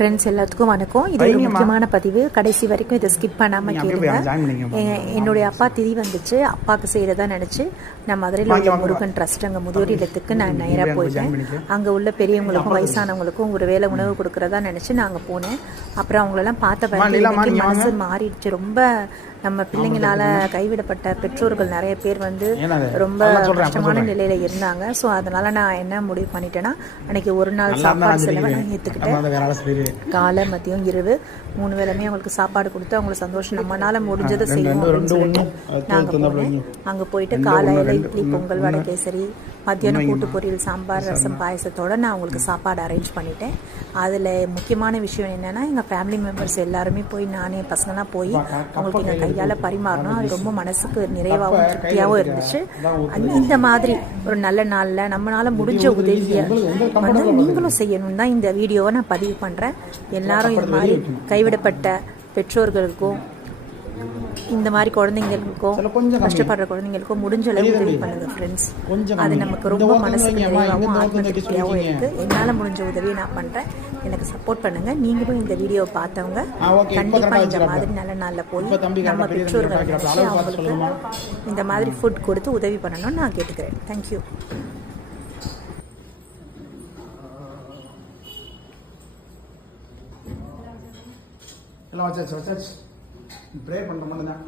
Friends எல்லாத்துக்கும் வணக்கம். இது ஒரு முக்கியமான பதிவு. கடைசி வரைக்கும் இதை ஸ்கிப் பண்ணாமல் கேளுங்க. என்னுடைய அப்பா திதி வந்துச்சு, அப்பாவுக்கு செய்கிறதா நினச்சி நான் மதுரையில் உள்ள முருகன் ட்ரஸ்ட் அங்கே முதியோர் இல்லத்துக்கு நான் நேராக போயிட்டேன். அங்கே உள்ள பெரியவங்களுக்கும் வயசானவங்களுக்கும் ஒரு வேளை உணவு கொடுக்குறதா நினச்சி நான் அங்கே போனேன். அப்புறம் அவங்களெல்லாம் பார்த்த பிறகு மனசு மாறிடுச்சு. ரொம்ப நம்ம பிள்ளைங்களால் கைவிடப்பட்ட பெற்றோர்கள் நிறைய பேர் வந்து ரொம்ப கஷ்டமான நிலையில் இருந்தாங்க. ஸோ அதனால் நான் என்ன முடிவு பண்ணிட்டேன்னா, அன்றைக்கி ஒரு நாள் சாப்பாடு செலவை நான் ஏற்றுக்கிட்டேன். காலை மதியம் இரவு 3 வேளையுமே அவங்களுக்கு சாப்பாடு கொடுத்து அவங்கள சந்தோஷம் நம்மளால் முடிஞ்சதை செய்யணும் அப்படின்னு சொல்லிட்டு நாங்கள் போனேன். அங்கே போயிட்டு காலையில் இட்லி, பொங்கல், வடை, கேசரி, மத்தியானம் கூட்டு பொரியல், சாம்பார், ரசம், பாயசத்தோடு நான் அவங்களுக்கு சாப்பாடு அரேஞ்ச் பண்ணிட்டேன். அதில் முக்கியமான விஷயம் என்னென்னா, எங்கள் ஃபேமிலி மெம்பர்ஸ் எல்லாருமே போய் நானே பசங்களாம் போய் அவங்களுக்கு எங்கள் கையால் பரிமாறணும். அது ரொம்ப மனசுக்கு நிறைவாகவும் திருப்தியாகவும் இருந்துச்சு. இந்த மாதிரி ஒரு நல்ல நாளில் நம்மளால் முடிஞ்ச உதவியை வந்து நீங்களும் செய்யணும் தான் இந்த வீடியோவை நான் பதிவு பண்ணுறேன். எல்லாரும் இந்த மாதிரி கைவிடப்பட்ட பெற்றோர்களுக்கும் இந்த மாதிரி குழந்தைங்களுக்கும் கஷ்டப்படுற குழந்தைங்களுக்கும் முடிஞ்ச அளவு உதவி பண்ணுங்க ஃப்ரெண்ட்ஸ். அது நமக்கு ரொம்ப மனசுக்கு நிறைவாகவும் ஆத்ம திருப்தியாகவும் இருக்குது. என்னால் முடிஞ்ச உதவியை நான் பண்ணுறேன். எனக்கு சப்போர்ட் பண்ணுங்கள். நீங்களும் இந்த வீடியோவை பார்த்தவங்க கண்டிப்பாக இந்த மாதிரி நல்ல நாளில் போய் நம்ம பெற்றோர்கள் நினச்சி அவங்களுக்கு இந்த மாதிரி ஃபுட் கொடுத்து உதவி பண்ணணும்னு நான் கேட்டுக்கிறேன். தேங்க்யூ. எல்லாம் வச்சாச்சு ப்ரே பண்ணுற மாதிரி தான்.